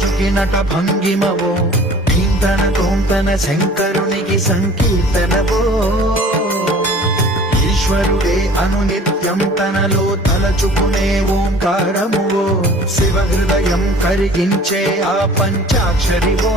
రాజుకి నట భంగిమవో ధీంతన తోంతన శంకరునికి సంకీర్తనవో ఈశ్వరుడే అనునిత్యం తనలో తలచుకునే ఓంకారమువో శివ హృదయం కరిగించే ఆ పంచాక్షరివో